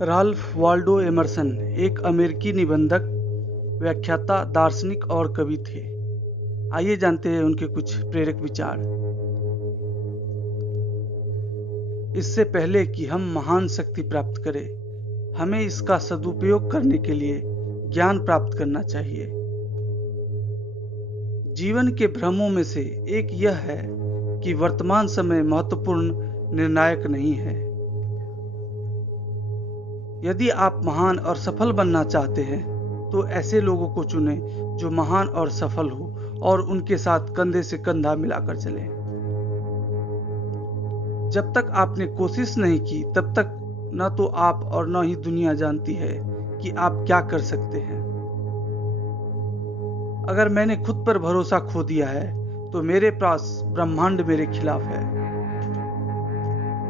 Ralph Waldo Emerson एक अमेरिकी निबंधक, व्याख्याता, दार्शनिक और कवि थे। आइए जानते हैं उनके कुछ प्रेरक विचार। इससे पहले कि हम महान शक्ति प्राप्त करें, हमें इसका सदुपयोग करने के लिए ज्ञान प्राप्त करना चाहिए। जीवन के भ्रमों में से एक यह है कि वर्तमान समय महत्वपूर्ण निर्णायक नहीं है। यदि आप महान और सफल बनना चाहते हैं तो ऐसे लोगों को चुनें जो महान और सफल हो और उनके साथ कंधे से कंधा मिलाकर चलें। जब तक आपने कोशिश नहीं की तब तक न तो आप और न ही दुनिया जानती है कि आप क्या कर सकते हैं। अगर मैंने खुद पर भरोसा खो दिया है तो मेरे पास ब्रह्मांड मेरे खिलाफ है।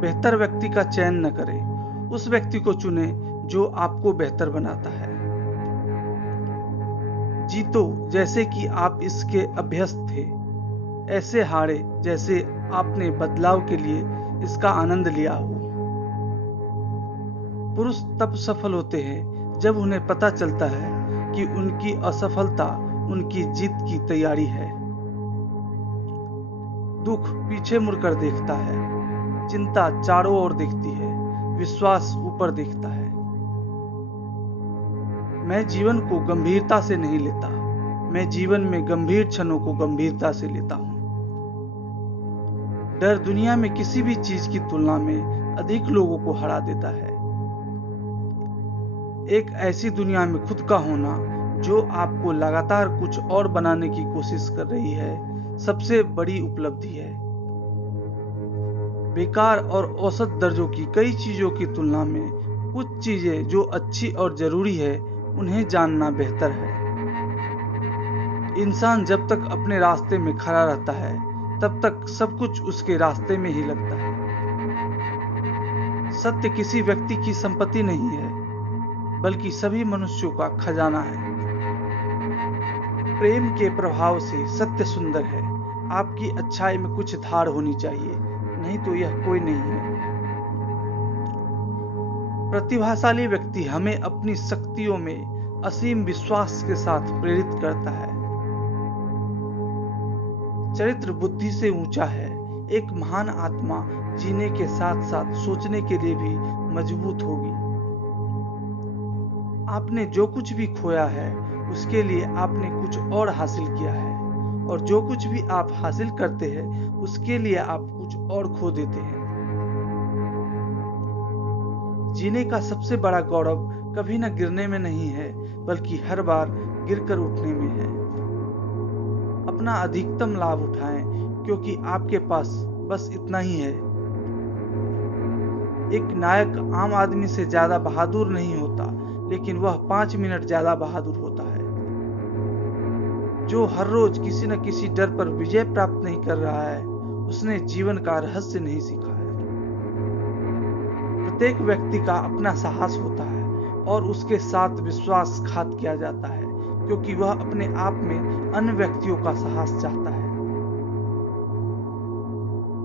बेहतर व्यक्ति का चयन न करें, उस व्यक्ति को चुने जो आपको बेहतर बनाता है। जीतो जैसे कि आप इसके अभ्यस्त थे, ऐसे हारे जैसे आपने बदलाव के लिए इसका आनंद लिया हो। पुरुष तब सफल होते हैं जब उन्हें पता चलता है कि उनकी असफलता उनकी जीत की तैयारी है। दुख पीछे मुड़कर देखता है, चिंता चारों ओर देखती है, विश्वास ऊपर देखता है। मैं जीवन को गंभीरता से नहीं लेता, मैं जीवन में गंभीर क्षणों को गंभीरता से लेता हूं। डर दुनिया में किसी भी चीज की तुलना में अधिक लोगों को हरा देता है। एक ऐसी दुनिया में खुद का होना जो आपको लगातार कुछ और बनाने की कोशिश कर रही है, सबसे बड़ी उपलब्धि है। बेकार और औसत दर्जों की कई चीजों की तुलना में कुछ चीजें जो अच्छी और जरूरी है उन्हें जानना बेहतर है। इंसान जब तक अपने रास्ते में खड़ा रहता है तब तक सब कुछ उसके रास्ते में ही लगता है। सत्य किसी व्यक्ति की संपत्ति नहीं है, बल्कि सभी मनुष्यों का खजाना है। प्रेम के प्रभाव से सत्य सुंदर है। आपकी अच्छाई में कुछ धार होनी चाहिए, नहीं तो यह कोई नहीं है। प्रतिभाशाली व्यक्ति हमें अपनी शक्तियों में असीम विश्वास के साथ प्रेरित करता है। चरित्र बुद्धि से ऊंचा है। एक महान आत्मा जीने के साथ साथ सोचने के लिए भी मजबूत होगी। आपने जो कुछ भी खोया है उसके लिए आपने कुछ और हासिल किया है, और जो कुछ भी आप हासिल करते हैं उसके लिए आप कुछ और खो देते हैं। जीने का सबसे बड़ा गौरव कभी न गिरने में नहीं है, बल्कि हर बार गिरकर उठने में है। अपना अधिकतम लाभ उठाएं, क्योंकि आपके पास बस इतना ही है। एक नायक आम आदमी से ज्यादा बहादुर नहीं होता, लेकिन वह 5 मिनट ज्यादा बहादुर होता है। जो हर रोज किसी न किसी डर पर विजय प्राप्त नहीं कर रहा है, उसने जीवन का रहस्य नहीं सीखा है। प्रत्येक व्यक्ति का अपना साहस होता है और उसके साथ विश्वासघात किया जाता है, क्योंकि वह अपने आप में अन्य व्यक्तियों का साहस चाहता है।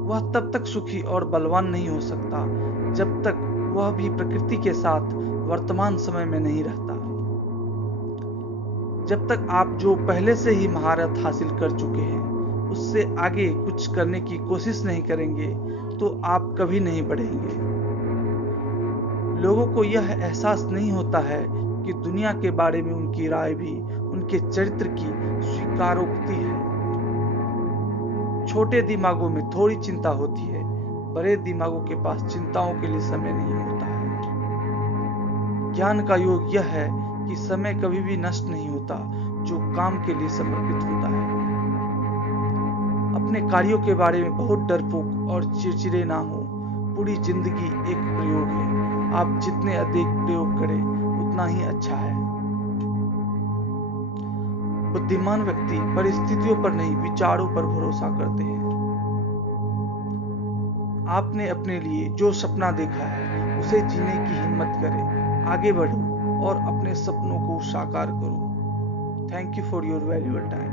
वह तब तक सुखी और बलवान नहीं हो सकता जब तक वह भी प्रकृति के साथ वर्तमान समय में नहीं रहता। जब तक आप जो पहले से ही महारत हासिल कर चुके हैं उससे आगे कुछ करने की कोशिश नहीं करेंगे तो आप कभी नहीं बढ़ेंगे। लोगों को यह एहसास नहीं होता है कि दुनिया के बारे में उनकी राय भी उनके चरित्र की स्वीकारोक्ति है। छोटे दिमागों में थोड़ी चिंता होती है, बड़े दिमागों के पास चिंताओं के लिए समय नहीं होता है। ज्ञान का योग यह है कि समय कभी भी नष्ट नहीं होता जो काम के लिए समर्पित होता है। अपने कार्यों के बारे में बहुत डरपोक और चिड़चिड़े ना हो। पूरी जिंदगी एक प्रयोग है। आप जितने अधिक प्रयोग करें उतना ही अच्छा है। बुद्धिमान व्यक्ति परिस्थितियों पर नहीं, विचारों पर भरोसा करते हैं। आपने अपने लिए जो सपना देखा है उसे जीने की हिम्मत करें। आगे बढ़ो और अपने सपनों को साकार करो। Thank you for your valuable time.